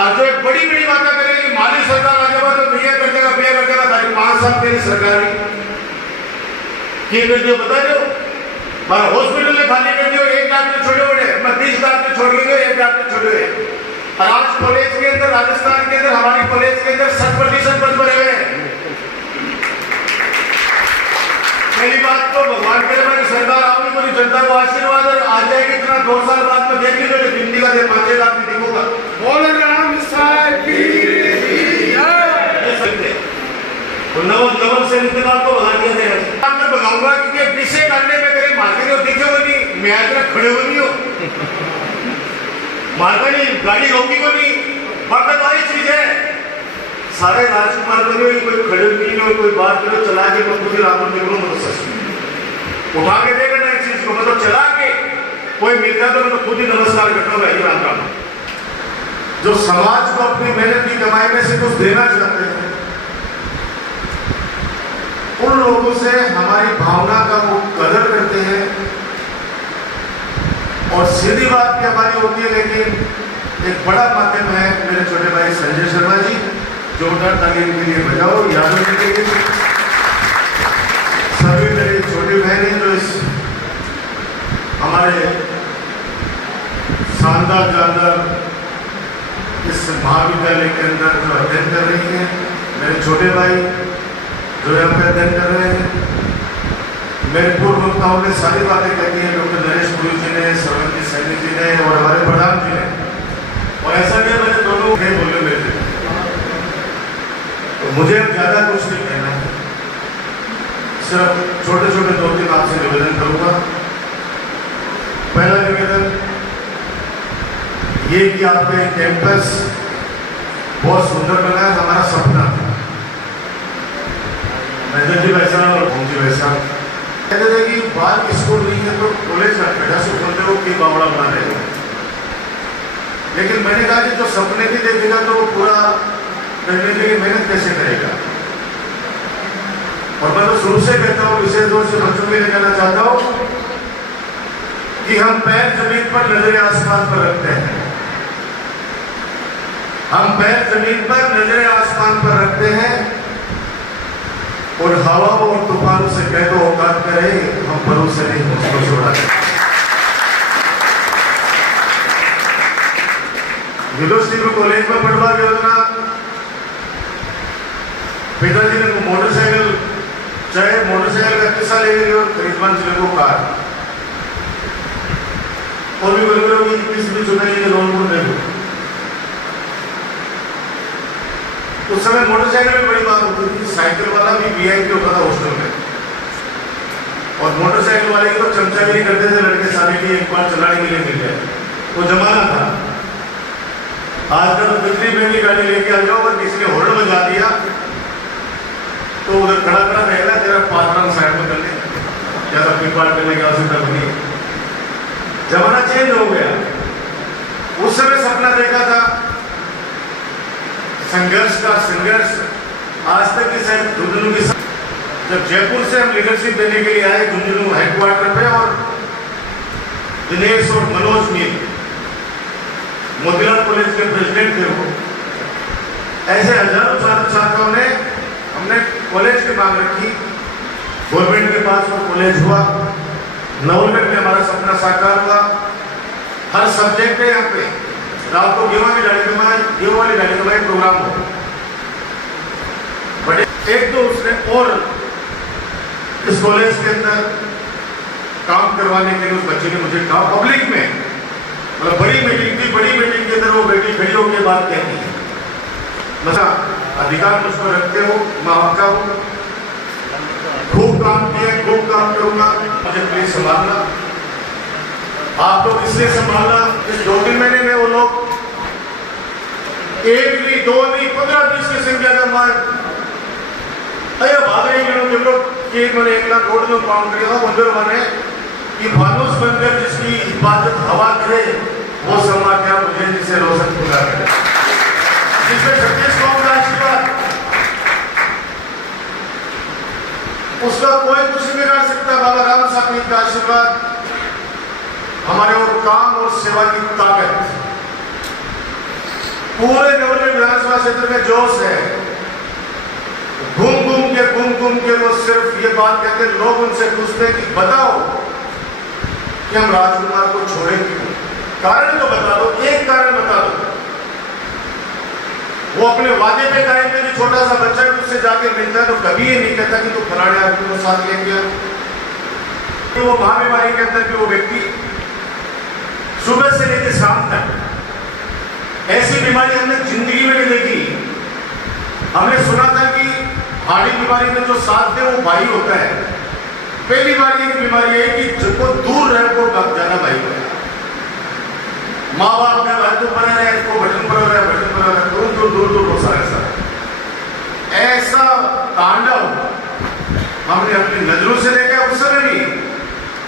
और जो एक बड़ी बड़ी बातें करेगी माली सरकार आ जाएगा तो भैया कर देगा 5 साल तेरी सरकार कर दियो बता दो। हॉस्पिटल ने खाली कर दियो, 1 डॉक्टर छोड़े हुए, मैं 20 डॉक्टर छोड़ गए, 1 डॉक्टर छोड़े हुए। और आज कॉलेज के अंदर, राजस्थान के अंदर, हमारी कॉलेज के अंदर 60% पद भरे हुए हैं। पहली बात तो भगवान करे मेरी सरकार आऊंगी, पूरी जनता को आशीर्वाद आ जाएगी। इतना 2 साल बाद में देख लीजिए दिल्ली का 5 लाख में देखूंगा। बोल राम साहब की नवल से इंतकाल को भगा दिया जाएगा। मैं भगाऊंगा क्योंकि पीछे करने में मेरे मार्केट को दिखे हो नहीं, मैं आज खड़े हो नहीं हो मार्केट नहीं, गाड़ी रोकी को नहीं। वक्त वाली चीज है, सारे राजकुमार बने कोई खड़े नहीं हो, कोई बात करो चला के मैं खुद रावण निकलू, मतलब सच उठा के देगा ना एक चीज को, मतलब चला के कोई मिलता तो मैं खुद ही नमस्कार करता हूँ। यही बात का जो समाज को अपनी मेहनत की कमाई में से कुछ देना चाहते हैं, उन लोगों से हमारी भावना का वो कदर करते हैं। और सीधी बात भी हमारी होती है, लेकिन एक बड़ा माध्यम है मेरे छोटे भाई संजय शर्मा जी, जोरदार तालीम के लिए बजाओ। यादव जी के लिए सभी मेरी छोटी बहनें जो इस हमारे शानदार इस महाविद्यालय के अंदर जो अध्ययन कर रही हैं, मेरे छोटे भाई जो यहाँ पे अध्ययन कर रहे हैं, मेरे पूर्व वक्ताओं ने सारी बातें कह दी हैं, डॉक्टर नरेश पुरी जी ने, सरवंती सैनी जी ने और हमारे प्रधान जी ने। और ऐसा नहीं मैंने दोनों नहीं बोले मेरे थे, तो मुझे ज्यादा कुछ नहीं कहना है, सिर्फ छोटे छोटे 2-3 आपसे निवेदन करूंगा। पहला निवेदन ये कि आपका कैंपस बहुत सुंदर बना है, हमारा सपना था। नजर जी वैसा और भूम जी वैसा कहते थे कि बाल स्कूल नहीं है तो कॉलेज का पेड़ा से खोलते हो कि बावड़ा बना रहे हो। लेकिन मैंने कहा कि जो सपने की देखेगा तो वो पूरा करने के लिए मेहनत कैसे करेगा। और मैं तो शुरू से कहता हूँ, विशेष तौर से बच्चों के लिए कहना चाहता हूँ कि हम पैर जमीन पर नजरें आसमान पर रखते हैं, हम पैर जमीन पर नजरें आसमान पर रखते हैं और हवाओं और तूफानों से कह दो औकात में रहे, हम परों से नहीं मुझको छोड़ा। यूनिवर्सिटी में कॉलेज में पढ़वा योजना, पिताजी ने मोटरसाइकिल, चाहे मोटरसाइकिल का किस्सा ले गई और खरीदवान जिले को कार, और भी बोल रहे हो किसी भी चुनाई के लोन को दे दो। उस समय मोटरसाइकिल में बड़ी बात होती थी, साइकिल वाला भी वीआईपी होता था हॉस्टल में, और मोटरसाइकिल वाले की तो चमचागिरी करते थे लड़के सारे की, एक बार चलाने के लिए मिल जाए, वो जमाना था। आजकल तो कितनी महंगी गाड़ी लेके आ जाओ, अगर किसी ने हॉर्न बजा दिया तो उधर खड़ा रहेगा, तेरा पार्टनर साइड में कर ले, ज्यादा फ्लिपकार्ट करने की आवश्यकता बनी। जमाना चेंज हो गया। उस समय सपना देखा था संघर्ष का, संघर्ष आज तक की शायद झुंझुनू की, जब जयपुर से हम लीडरशिप देने के लिए आए झुंझुनू हेडक्वार्टर पे, और दिनेश और मनोज मीर मोतीलाल कॉलेज के प्रेसिडेंट थे वो, ऐसे हजारों छात्र छात्राओं ने, हमने कॉलेज की मांग रखी, गवर्नमेंट के पास वो कॉलेज हुआ, नवलगढ़ में हमारा सपना साकार हुआ। हर सब्जेक्ट है यहाँ पे, रात को गेहूं वाली डाली कमाई प्रोग्राम हो, बट एक तो उसने और इस कॉलेज के अंदर काम करवाने के लिए उस बच्चे ने मुझे कहा पब्लिक में, मतलब बड़ी मीटिंग थी, बड़ी मीटिंग के अंदर वो बेटी खड़ी होकर बात कहती है, बसा अधिकार मुझ पर रखते हो, मैं आपका हूँ, खूब काम किया, खूब काम करूंगा, मुझे प्लीज संभालना। आप लोग इसलिए संभालना, इस 2-3 महीने में वो लोग 1 नहीं 2 नहीं 15-20 की संख्या का मार भाग रहे हैं लोग कि मैंने 1 लाख करोड़ में काम किया था मंदिर बने कि फानूस बनकर जिसकी हिफाजत हवा करे वो समा क्या मुझे जिसे रोशन पूरा करे, जिसमें 36 कौम का आशीर्वाद, उसका कोई कुछ नहीं बिगाड़ सकता। बाबा राम साहब का आशीर्वाद, हमारे और काम और सेवा की ताकत, पूरे देवली विधानसभा क्षेत्र में जोश है। घूम घूम के वो सिर्फ ये बात कहते हैं, लोग उनसे पूछते हैं कि बताओ कि हम राजकुमार को छोड़े क्यों, कारण तो बता दो, एक कारण बता दो। वो अपने वादे पे कायम है कि छोटा सा बच्चा है उससे जाके मिलता है तो कभी ये नहीं कहता कि तू फलाने आदमी को साथ ले गया। तो वो महाबीमारी के अंदर भी वो व्यक्ति सुबह से लेकर शाम तक, ऐसी बीमारी हमने जिंदगी में नहीं देखी। हमने सुना था कि हार्ट बीमारी में जो साथ दे वो भाई होता है। पहली बार ये बीमारी है कि जिसको दूर रहे को जाना भाई है। माँ बाप ने भाई तो बना रहे, इसको बटन पर रहा है, बटन पर रहा है, दूर बहुत सारे ऐसा तांडव हमने अपनी नजरों से देखा। उस समय भी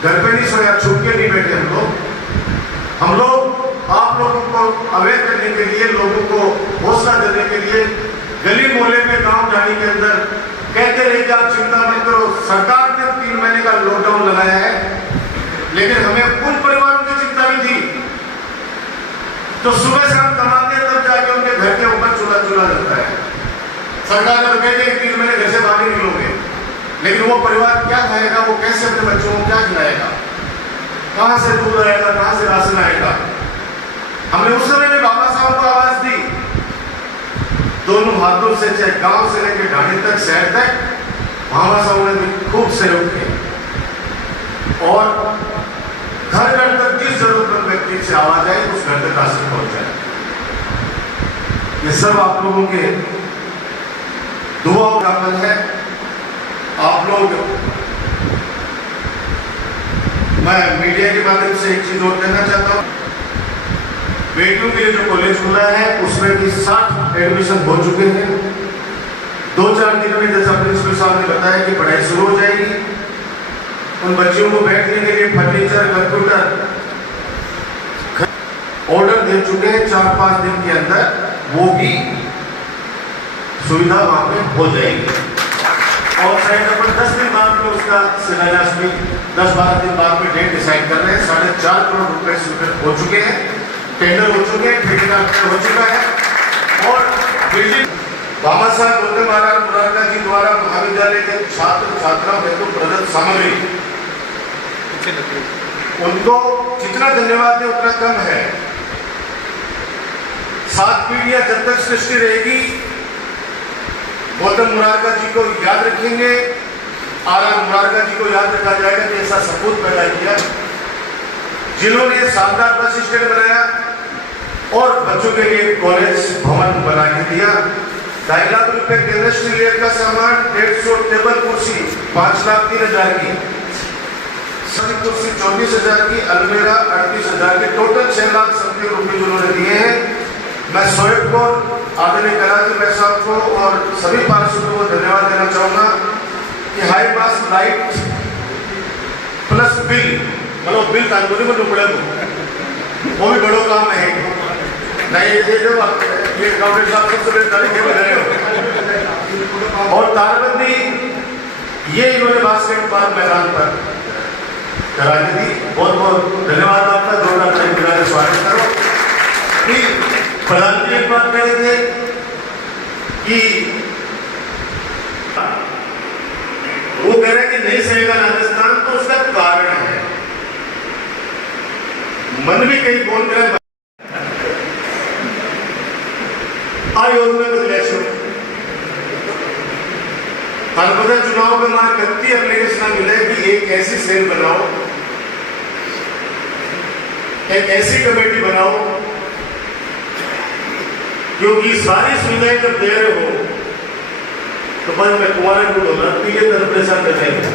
घर पे नहीं सोया, छुप के नहीं बैठे हम लोग आप लोगों को अवेयर करने के लिए, लोगों को हौसला देने के लिए गली मोहल्ले में, गांव ढाणी के अंदर कहते रहे कि आप चिंता मत करो। सरकार ने 3 महीने का लॉकडाउन लगाया है, लेकिन हमें उन परिवारों की चिंता भी थी तो सुबह से हम कमाते हैं तब जाके उनके घर के ऊपर चूल्हा जलता है। सरकार ने तो कहते हैं 3 महीने घर से बाहर निकलोगे, लेकिन वो परिवार क्या खाएगा, वो कैसे अपने बच्चों को क्या खिलाएगा, कहां से दूध आएगा, कहां से राशन आएगा। हमने उस समय में बाबा साहब को आवाज दी, दोनों हाथों से, चाहे गांव से लेकर ढाणी तक, शहर तक, बाबा साहब ने भी खूब सहयोग किया और घर घर तक जिस जरूरतमंद व्यक्ति से आवाज आए उस घर तक राशन पहुंच जाए। ये सब आप लोगों के दुआओं का फल है। आप लोग, मैं मीडिया के माध्यम से एक चीज और कहना चाहता हूं, बेटियों के लिए जो कॉलेज खुला है उसमें भी 60 एडमिशन हो चुके हैं। 2-4 दिनों में जैसा प्रिंसिपल साहब ने बताया कि पढ़ाई शुरू हो जाएगी। उन बच्चियों को बैठने के लिए फर्नीचर, कंप्यूटर ऑर्डर दे चुके हैं। 4-5 दिन के अंदर वो भी सुविधा वहां पे हो जाएगी और शायद अपन 10 दिन बाद में उसका शिलान्यास भी 10-12 दिन बाद में डेट डिसाइड कर रहे हैं। 4.5 करोड़ रुपए स्वीकृत हो चुके हैं, टेंडर हो चुके हैं, ठेकेदार हो चुका है और बिल्डिंग बाबा साहब गौतम महाराज मुरारका जी द्वारा महाविद्यालय के छात्र छात्राओं हेतु प्रदत्त सामग्री, उनको जितना धन्यवाद दे उतना कम है। 7 पीढ़ियां जब तक सृष्टि रहेगी गौतम मुरारका जी को याद रखेंगे, आर मुरारका जी को याद रखा जाएगा कि ऐसा सपूत पैदा किया जिन्होंने शानदार बस स्टैंड बनाया और बच्चों के लिए कॉलेज भवन बना के दिया। 2.5 लाख रुपए केमिस्ट्री लैब का सामान, 150 टेबल कुर्सी 5,03,000 की, सभी कुर्सी 24,000 की, अलमेरा 38,000 की, टोटल 6 लाख 70 रुपए जिन्होंने दिए हैं। मैं शोएब को, आदरणीय कराची भाई साहब को और सभी पार्षदों को धन्यवाद देना चाहूंगा कि high pass light plus bill, मतलब बिल कानूनी को टुकड़े वो भी बड़ो काम है। नहीं ये जो ये काउंटर साहब सबसे तारीख में रहे हो और तारबंदी ये इन्होंने बास्केटबॉल मैदान पर करा दी। बहुत बहुत धन्यवाद आपका। जोरदार ताली बजा स्वागत करो। प्रधानमंत्री एक बात कह रहे थे कि वो कह रहे कि नहीं सहेगा राजस्थान, तो उसका कारण है, मन भी कहीं बोल कर आयोजना को इलेक्शन अलबत्ता चुनाव में मार करती एप्लीकेशन मिले कि एक ऐसी सेल बनाओ, एक ऐसी कमेटी बनाओ, क्योंकि सारी सुविधाएं जब दे रहे हो तो बस मैं तुम्हारे को बोला पीले तरफ परेशान कर जाएंगे।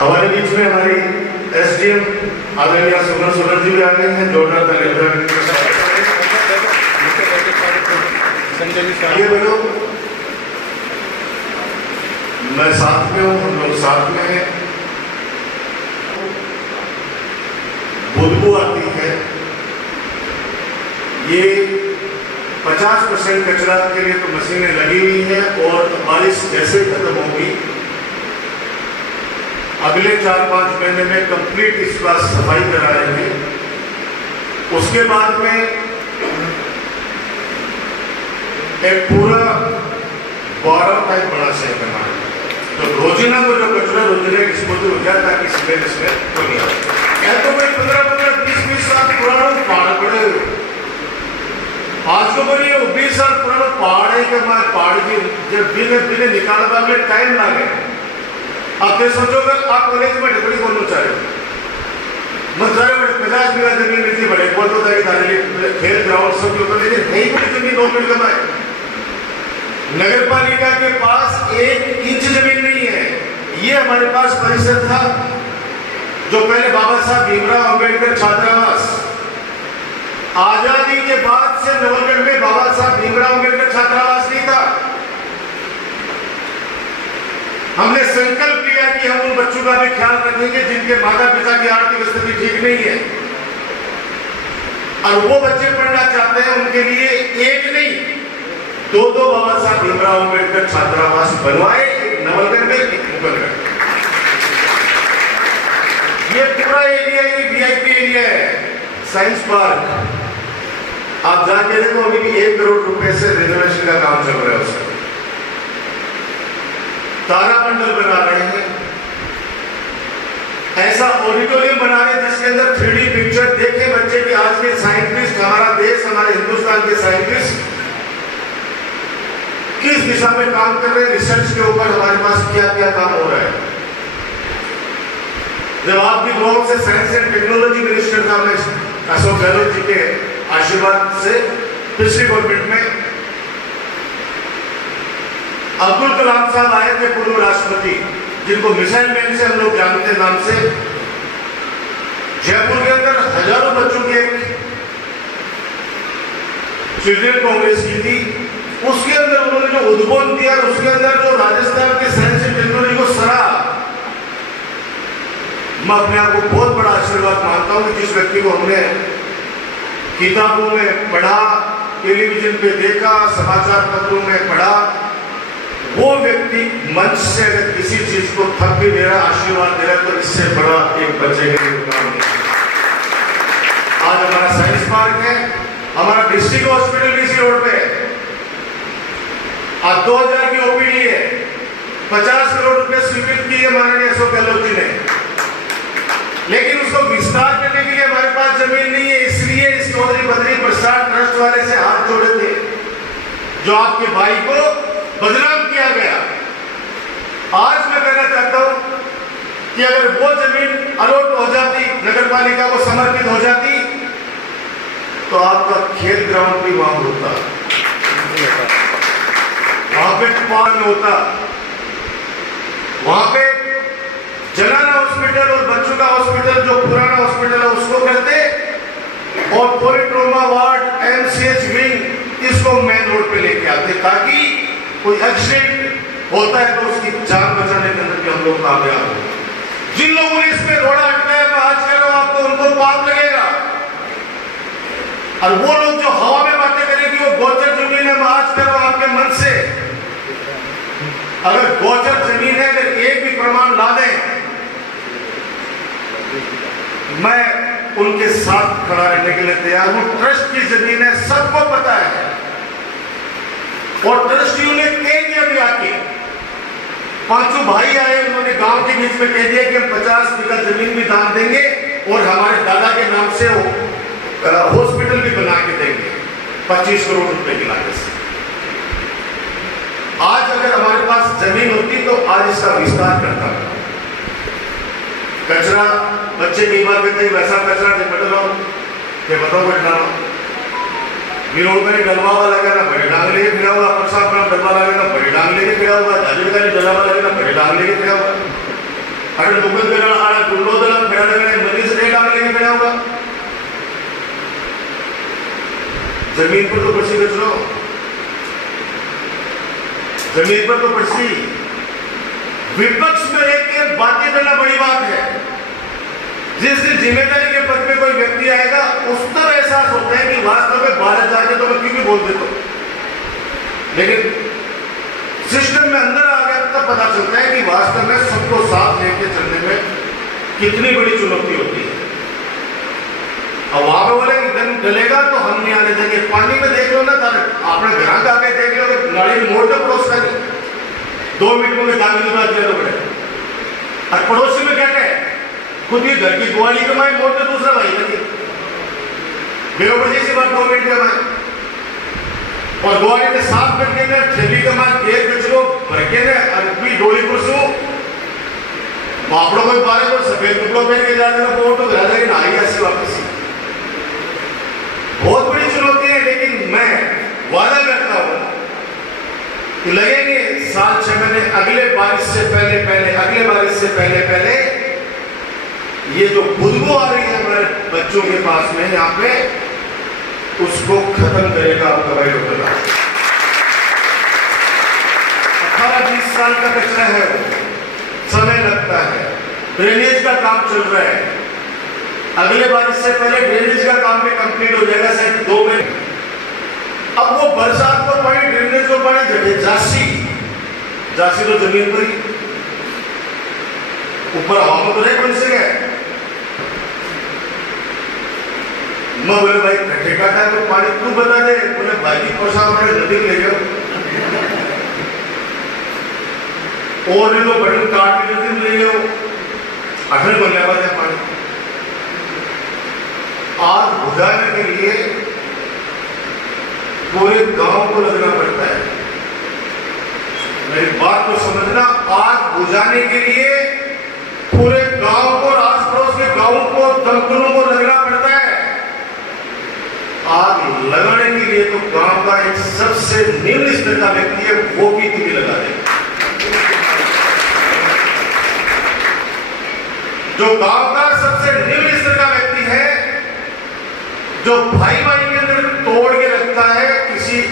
हमारे बीच में हमारी एसडीएम आदरणीय सुमन सोनल जी भी आ गए हैं। जोरदार ताली बोलो। मैं साथ में हूं, हम लोग साथ में हैं। बदबू आती है, ये 50% कचरा के लिए तो मशीनें लगी हुई हैं और बारिश जैसे खत्म होगी अगले 4-5 महीने में कंप्लीट इसका सफाई करा रहे हैं। उसके बाद में एक पूरा 12 टाइप बड़ा शहर बनाना, तो रोजाना को जो कचरा रोजाना डिस्पोजल हो जाए ताकि स्मेल तो नहीं आए। क्या तो भाई 15-15, 20-20 साल पुराना पहाड़ पड़े, आज को बोलिए 20 साल पुराना पहाड़ है कि मैं पहाड़ की जब दिन निकालने में टाइम ना गए। आप ये सोचो कि आप कॉलेज में डिग्री बोलना चाह रहे हो, मजारे में 50 बीघा जमीन इतनी बड़े बोल तो खेल ग्राउंड सब लोग, लेकिन नहीं बड़ी जमीन 2 मिनट कमाए। नगर पालिका के पास 1 इंच जमीन नहीं है। ये हमारे पास परिसर था जो पहले बाबा साहब भीमराव अंबेडकर छात्रावास, आजादी के बाद से नवलगढ़ में बाबा साहब भीमराव अंबेडकर छात्रावास नहीं था। हमने संकल्प लिया कि हम उन बच्चों का भी ख्याल रखेंगे जिनके माता पिता की आर्थिक स्थिति ठीक नहीं है, और वो बच्चे पढ़ना चाहते हैं, उनके लिए 1 नहीं 2 बाबा साहब भीमराव अंबेडकर छात्रावास बनवाए, एक नवलगढ़ में, एक मुगलगढ़। ये पूरा एरिया ये VIP एरिया है। साइंस पार्क आप जाके देखो, अभी भी 1 करोड़ रुपए से रिजर्वेशन का काम चल रहा है उसका। तारामंडल बना रहे हैं, ऐसा ऑडिटोरियम बना रहे हैं जिसके अंदर 3D पिक्चर देखे बच्चे भी। आज के साइंटिस्ट, हमारा देश, हमारे हिंदुस्तान के साइंटिस्ट किस दिशा में काम कर रहे हैं, रिसर्च के ऊपर हमारे पास क्या क्या काम हो रहा है। जब आपकी दुआओं से साइंस एंड टेक्नोलॉजी मिनिस्टर था, मैं अशोक गहलोत जी के आशीर्वाद से पिछली गवर्नमेंट में अब्दुल कलाम साहब आए थे, पूर्व राष्ट्रपति, जिनको मिसाइल मैन से हम लोग जानते नाम से। जयपुर के अंदर हजारों बच्चों की एक चिल्ड्रन कांग्रेस की थी, उसके अंदर उन्होंने जो उद्बोधन दिया, उसके अंदर जो राजस्थान के साइंस एंड टेक्नोलॉजी को सराहा। मैं अपने आप को बहुत बड़ा आशीर्वाद मानता हूं कि जिस व्यक्ति को हमने किताबों में पढ़ा, टेलीविजन पे देखा, समाचार पत्रों में पढ़ा, वो व्यक्ति मंच से अगर किसी चीज को थक भी दे रहा, आशीर्वाद दे रहा, तो इससे बड़ा एक बच्चे के लिए काम नहीं। आज हमारा साइंस पार्क है, हमारा डिस्ट्रिक्ट हॉस्पिटल भी इसी रोड पे है। आज 2000 की OPD है, 50 करोड़ रुपए स्वीकृत किए माननीय अशोक गहलोत जी ने, लेकिन उसको विस्तार करने के लिए हमारे पास जमीन नहीं है। इसलिए इस चौधरी बद्री प्रसाद ट्रस्ट वाले से हाथ जोड़े थे, जो आपके भाई को बदनाम किया गया। आज मैं कहना चाहता हूं कि अगर वो जमीन अलॉट हो जाती, नगर पालिका को समर्पित हो जाती, तो आपका खेल ग्राउंड भी वहां होता, वहां पे पार्क होता, वहां पे जनाना हॉस्पिटल और बच्चों का हॉस्पिटल जो पुराना हॉस्पिटल है उसको करते, और पॉलीट्रोमा वार्ड, MCH विंग इसको मेन रोड पे लेके आते, ताकि कोई एक्सीडेंट होता है तो उसकी जान बचाने के अंदर भी हम लोग कामयाब हो। जिन लोगों ने इसमें रोड़ा अटकाया, मैं आज कह रहा हूं आपको, उनको पाप लगेगा। और वो लोग जो हवा में बातें करेंगे वो गोचर जमीन है, मैं आज कह रहा हूं आपके मन से, अगर गोचर जमीन है, अगर एक भी प्रमाण ला दें, मैं उनके साथ खड़ा रहने के लिए तैयार हूं। ट्रस्ट की जमीन है, सबको पता है, और ट्रस्टियों ने कह दिया भी आके, 5 भाई आए, उन्होंने गांव के बीच में कह दिया कि हम 50 बीघा जमीन भी दान देंगे और हमारे दादा के नाम से हॉस्पिटल भी बना के देंगे 25 करोड़ रुपए की लागत से। आज अगर हमारे पास जमीन होती तो आज इसका विस्तार करता। कचरा बच्चे कई बार कहते हैं वैसा कचरा नहीं बदल रहा हूं, बताओ बैठना विरोध में डलवा वाला ना बड़े डांग लेके फिरा हुआ, प्रसाद अपना डलवा लगे ना बड़े डांग लेके फिरा हुआ, दादी का डलवा लगे ना बड़े डांग लेके फिरा हुआ, अरे दुबल फिरा आड़ा गुंडो दला फिरा लगे मंदिर से डांग लेके फिरा हुआ। जमीन पर तो पर्ची बेच लो, जमीन पर तो पर्ची। विपक्ष में एक बातें करना बड़ी बात है। जिस दिन जिम्मेदारी के पद पे कोई व्यक्ति आएगा, उस तरह एहसास होता है कि वास्तव में भारत जाके तो मैं क्यों भी बोल देता हूं, लेकिन सिस्टम में अंदर आ गया तब पता चलता है कि वास्तव में सबको साथ लेके चलने में कितनी बड़ी चुनौती होती है। अब वहां पे बोले कि दिन डलेगा तो हम नहीं आने देंगे, पानी में देख लो ना, आपने घर आके देख 2 मिनट में जाने की बात करो बड़े। और पड़ोसी में क्या कहे, खुद ही घर की बुआई कमाए, मोट तो दूसरा भाई बनी बेरोबर जैसी बात 2 मिनट कमाए। और बुआई में साफ करके ने थैली कमाए केक बेचो भर के ने अरबी डोली पुरसू बापड़ों को बारे को सफेद कपड़ों पहन के जाते हैं वो तो घर जाके नहाई ऐसे वापस। बहुत बड़ी चुनौती है, लेकिन मैं वादा करता हूं कि लगेंगे साल 6 महीने अगले बारिश से पहले ये जो खुशबू आ रही है हमारे बच्चों के पास में यहाँ पे, उसको खत्म करेगा आपका भाई डॉक्टर। 18-20 साल का कचरा है, समय लगता है। ड्रेनेज का काम चल रहा है, अगले बारिश से पहले ड्रेनेज का काम भी कंप्लीट हो जाएगा, शायद 2 महीने। अब वो बरसात को पानी, ड्रेनेज को पानी जगह जासी तो जमीन पर ही, ऊपर हवा में तो नहीं बन सके। मैं बोले भाई ठेका था तो पानी तू बता दे, बोले भाई पैसा हमारे नदी ले जाओ और नहीं तो बटन काट के नदी ले जाओ, अठन बनने वाले पानी। आग बुझाने के लिए पूरे गांव को लगना पड़ता है, मेरी बात को समझना। आग बुझाने के लिए पूरे गांव को, आस पड़ोस के गांवों को, दमकलों को लगना पड़ता है। आग लगाने के लिए तो गांव का एक सबसे निम्न स्तर का व्यक्ति है, वो भी तिली लगा दे। जो गांव का सबसे निम्न स्तर का व्यक्ति है, जो भाई भाई के अंदर तोड़ के रखता है, किसी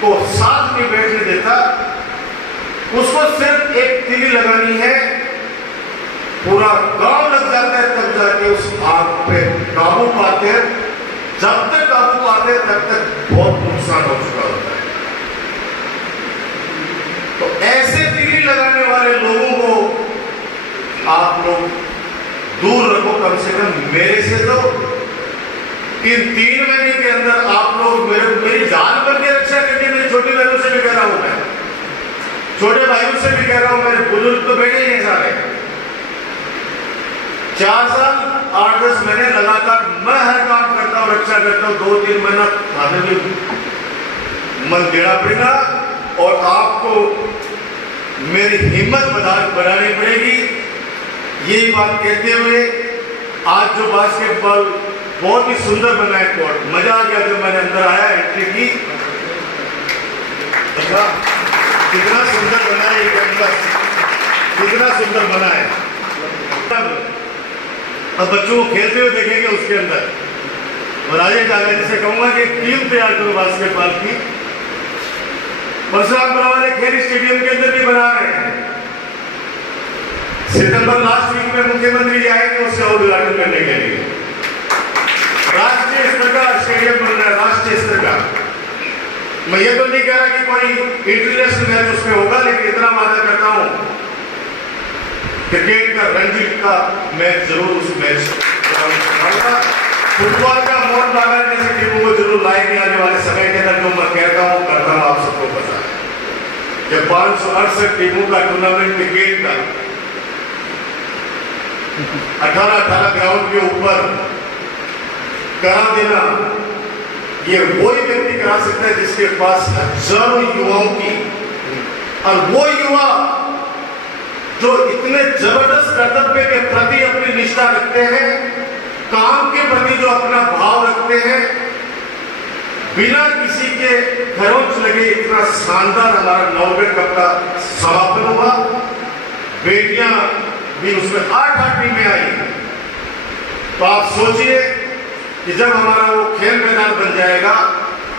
को साथ में बैठने देता, उसको सिर्फ एक तिली लगानी है, पूरा गांव लग जाता है, तब जाके उस आग पे काबू पाते हैं। जब तक काबू पाते हैं तब तक बहुत नुकसान हो चुका होता है। तो ऐसे तिली लगाने वाले लोगों को आप लोग दूर रखो, कम से कम मेरे से। तो इन 3 महीने के अंदर आप लोग मेरी जान पर की रक्षा करके, मेरी छोटी बहनों से भी कह रहा हूं, मैं छोटे भाइयों से भी कह रहा हूं, मेरे बुजुर्ग तो बैठे ही नहीं सारे। 4 साल 8-10 महीने लगातार मैं हर काम करता हूं, रक्षा करता हूं। 2-3 महीना खाने में मन देना पड़ेगा और आपको मेरी हिम्मत बढ़ानी पड़ेगी। ये बात कहते हुए आज जो बास्केटबॉल बहुत ही सुंदर बना है कोर्ट, मजा आ गया जब मैंने अंदर आया, एंट्री की, कितना सुंदर बना है ये कैंपस, कितना सुंदर बना है। अब बच्चों को खेलते हुए देखेंगे उसके अंदर। और राजेश दादाजी से कहूंगा कि एक टीम तैयार करो बास्केटबॉल की। परशुरामपुरा वाले खेल स्टेडियम के अंदर भी बना रहे हैं। सितंबर लास्ट वीक में मुख्यमंत्री आएंगे उससे उद्घाटन करने के लिए। राष्ट्रीय स्तर का स्टेडियम बन रहा है, राष्ट्रीय स्तर का। मैं ये तो नहीं कह रहा कि कोई इंटरनेशनल मैच उसमें होगा, लेकिन इतना वादा करता हूं क्रिकेट का, रणजी का मैच जरूर उस मैच फुटबॉल का मोहन बागान जैसी टीमों को जरूर लाएंगे आने वाले समय के अंदर। जो मैं कहता हूं करता हूं, आप सबको पता है। जब 568 टीमों का टूर्नामेंट क्रिकेट का 18 ग्राउंड के ऊपर करा देना, ये वही व्यक्ति करा सकता है जिसके पास हजारों युवाओं की, और वो युवा जो इतने जबरदस्त कर्तव्य के प्रति अपनी निष्ठा रखते हैं, काम के प्रति जो अपना भाव रखते हैं, बिना किसी के खरोंच लगे इतना शानदार हमारा नवगढ़ कप का समापन हुआ। बेटियां भी उसमें 8 टीमें आई। तो आप सोचिए कि जब हमारा वो खेल मैदान बन जाएगा,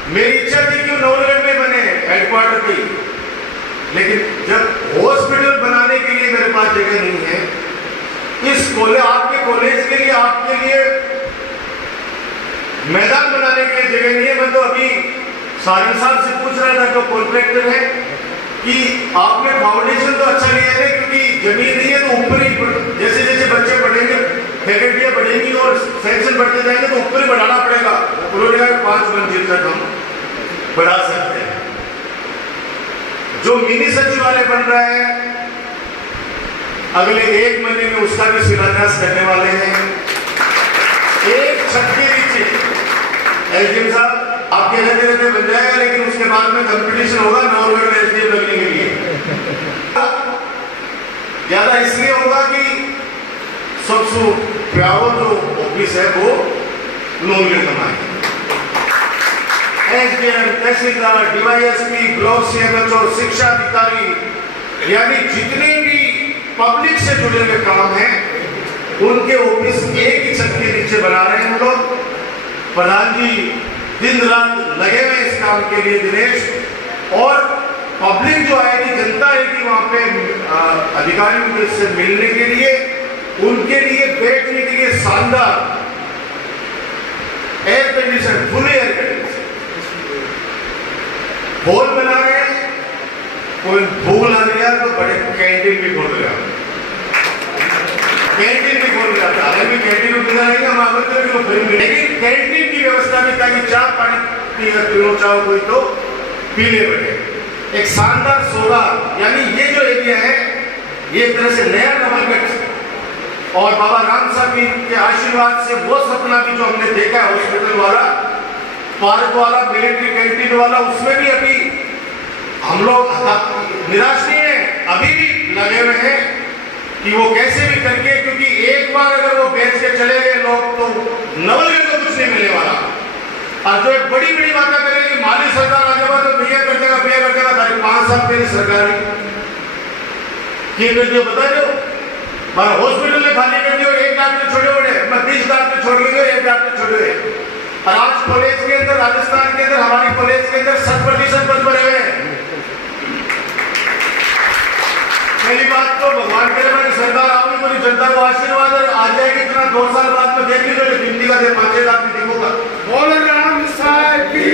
मेरी इच्छा थी कि नवगढ़ में बने हेडक्वार्टर की, लेकिन जब हॉस्पिटल बनाने के लिए मेरे पास जगह नहीं है, इस आपके कॉलेज के लिए, आपके लिए मैदान बनाने के लिए जगह नहीं है। मैं तो अभी सारंग साहब से पूछ रहा था, जो कॉन्ट्रैक्टर है, कि आपने फाउंडेशन तो अच्छा लिया है, क्योंकि जमीन नहीं है तो ऊपर ही जैसे जैसे बच्चे बढ़ेंगे, फैकल्टियां बढ़ेंगी और सेक्शन बढ़ते जाएंगे तो ऊपर ही बढ़ाना पड़ेगा। उन्होंने कहा 5 मंजिल तक हम बढ़ा सकते हैं। जो मिनी सचिवालय बन रहा है अगले 1 महीने में उसका भी शिलान्यास करने वाले हैं। एक छत के नीचे एसडीएम साहब आप कह रहते रहते बन जाएगा, लेकिन उसके बाद में कंपटीशन होगा नौगढ़ में एसडीएम लगने के लिए। ज्यादा इसलिए होगा कि सबसे प्यारो जो ऑफिस है वो नौगढ़ का है। एसडीएम, तहसीलदार, डीवाईएसपी, ब्लॉक सीएमएच और शिक्षा अधिकारी यानी जितने भी पब्लिक से जुड़े हुए काम हैं उनके ऑफिस एक ही छत के नीचे बना रहे हैं हम लोग। प्रधान जी दिन रात लगे हुए इस काम के लिए दिनेश, और पब्लिक जो आएगी, जनता आएगी वहां पे अधिकारियों से मिलने के लिए, उनके लिए बैठने के लिए शानदार air condition, full air condition hall बना रहे हैं। कोई भूल आ गया तो बड़े कैंटीन भी खोल गया, कैंटीन भी खोल गया था। अगर भी कैंटीन में बिना नहीं हम आमंत्रण को फिर मिले, लेकिन कैंटीन की व्यवस्था भी ताकि चाय पानी पीना चाहो कोई तो पी ले बैठे। एक शानदार सोला, यानी ये जो एरिया है ये एक तरह से नया नवलगढ़, और बाबा राम साहब के आशीर्वाद से वो सपना भी जो हमने देखा है हॉस्पिटल वाला, पार्क वाला, मिलिट्री कैंटीन वाला, उसमें भी अभी हम लोग निराश नहीं है, अभी भी लगे हुए हैं कि वो कैसे भी करके, क्योंकि एक बार अगर वो बेच के चले गए लोग तो नवलगढ़ को कुछ नहीं मिलने वाला। और जो एक बड़ी बड़ी बातें करेगी माली सरकार आ जाएगा तो भैया कर देगा, भैया कर देगा, तारीख 5 साल पहले सरकार कर दियो, बता दो हॉस्पिटल ने खाली कर दियो, 1 डॉक्टर छोड़े हुए, मैं 20 डॉक्टर छोड़ लेंगे, 1 डॉक्टर छोड़े हुए। और आज कॉलेज के अंदर, राजस्थान के अंदर, हमारी कॉलेज के अंदर 60% पद भरे हुए हैं। पहली बात तो भगवान करे मेरी सरकार आपकी पूरी जनता को आशीर्वाद आ जाएगी, इतना 2 साल बाद में देख लीजिए गिनती का 5 आदमी देखूंगा। बोल राम साहब की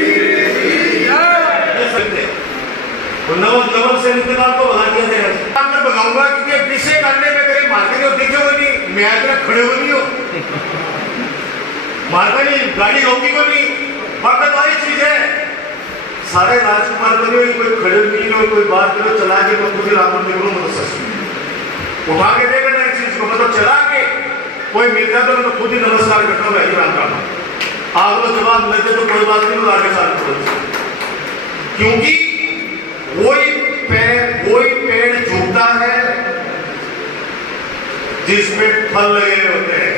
नवल से इंतजार को भगा दिया जाएगा। मैं भगाऊंगा क्योंकि पीछे काटने में कहीं मार्केट को दिखेगा नहीं, मैं आकर खड़े हो नहीं हो, मारका नहीं, गाड़ी रोकी को नहीं, वक्त वाली चीज है। सारे राजकुमार बने हुए, कोई खड़े नहीं हो, कोई बात करो, चला के मैं खुद ही राम निकलूं, मतलब सच उठा के देगा ना इस चीज को, मतलब चला के कोई मिल जाता तो मैं खुद ही नमस्कार करता हूँ, वही राम का। आप लोग जवाब लेते तो कोई बात नहीं, आगे साल क्योंकि वही पेड़ झुकता है जिसमें फल लगे होते हैं।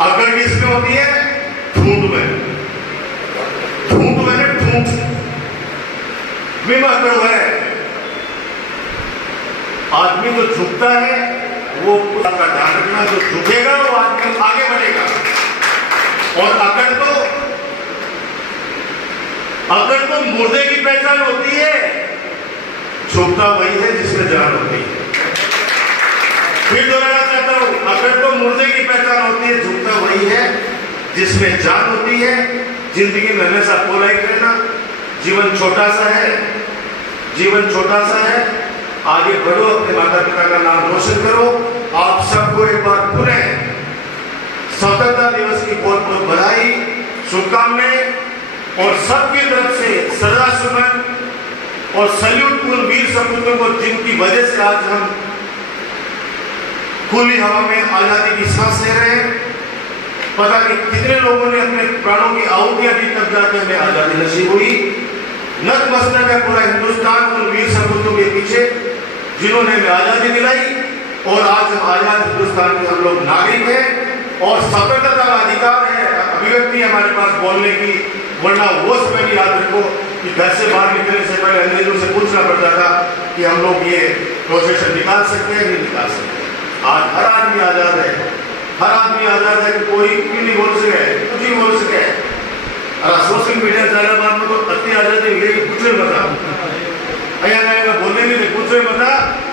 अकड़ किसमें होती है? ठूंठ में। ठूंठ मैंने ठूंठ में अकड़ है। आदमी जो झुकता है वो का ध्यान रखना, जो झुकेगा वो आदमी आगे बढ़ेगा। और अकड़ तो मुर्दे की पहचान होती है, झुकता वही है जिसमें जान होती है। फिर दोहराना चाहता हूं, अकड़ तो मुर्दे की पहचान होती है, झुकता वही है जिसमें जान होती है। जिंदगी में हमेशा पोलाई करना, जीवन छोटा सा है, जीवन छोटा सा है, आगे बढ़ो, अपने माता पिता का नाम रोशन करो। आप सबको एक बार पुनः स्वतंत्रता दिवस की बहुत बहुत बधाई, शुभकामनाएं, और सबकी तरफ से श्रद्धा सुमन और सैल्यूट उन वीर सपूतों को जिनकी वजह से आज हम खुली हवा में आजादी की सांस ले रहे हैं। पता नहीं कितने लोगों ने अपने प्राणों की आहुतियां दी तब जाके हमें आजादी नसीब हुई। नतमस्तक है पूरा हिंदुस्तान उन वीर सपूतों के पीछे जिन्होंने हमें आजादी दिलाई, और आज हम आजाद हिंदुस्तान के हम लोग नागरिक हैं, और स्वतंत्रता का अधिकार है, अभिव्यक्ति हमारे पास बोलने की। वरना वो समय भी याद रखो कि घर से बाहर निकलने से पहले अंग्रेजों से पूछना पड़ता था कि हम लोग ये प्रोसेशन निकाल सकते हैं, नहीं निकाल सकते। आज हर आदमी आजाद है, हर आदमी आजाद है कि कोई भी नहीं बोल सके, कुछ नहीं बोल सके। और सोशल मीडिया चलने बाद में तो अति आजादी हुई, कुछ नहीं बता बोलने नहीं थे, कुछ नहीं बता।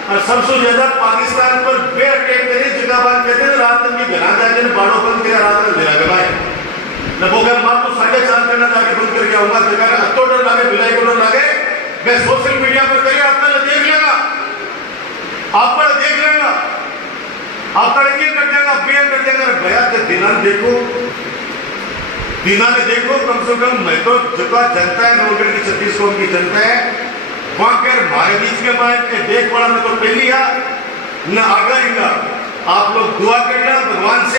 और सबसे ज्यादा पाकिस्तान पर बेअटैक करे, जगह बात कहते हैं रात में भी घना जाके बाड़ों बंद किया, रात में मेरा गवाए न बोगा मार तो 4:30 करना जाके बंद करके आऊंगा, जगह हत्थों डर लागे, बिलाई को डर लागे। मैं सोशल मीडिया पर करिए, आपका देख लेगा, आपका देख लेगा, आपका ये कर देगा, बेयर कर देगा। भैया के दिनान देखो, दीना ने देखो कम से कम मैं तो जितना जनता है नवगढ़ की छत्तीसगढ़ की जनता है वहां के हमारे बीच में मैं देख पड़ा मैं तो पहली न आगर आप लोग दुआ करना भगवान से।